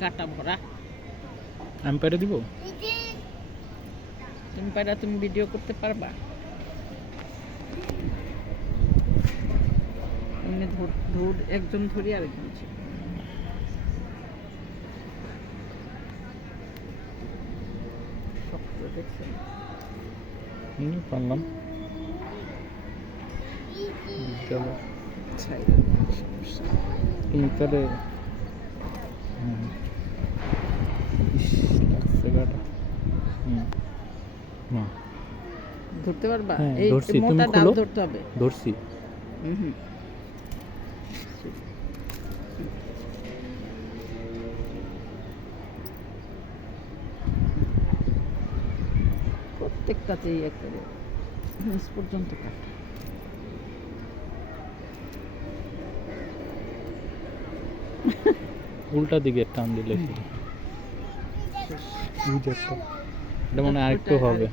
কাটা ভরা। আমি পেরে দিব? তুমি পাইরা তুমি ভিডিও করতে পারবা? এমনি একজন ধরি আরেকজন ছিল। শক্ত দেখছেন? পারলাম। তুমি তাহলে ধরতে পারবা? হ্যাঁ, এই ধরছি, মোটা তুমি ডাল খোলো। ধরতে হবে। ধরছি। প্রত্যেকটাতেই একেবারে নিচ পর্যন্ত কাটা। উল্টা দিকে টান দিলে এটা মনে হয় আরেকটু হবে।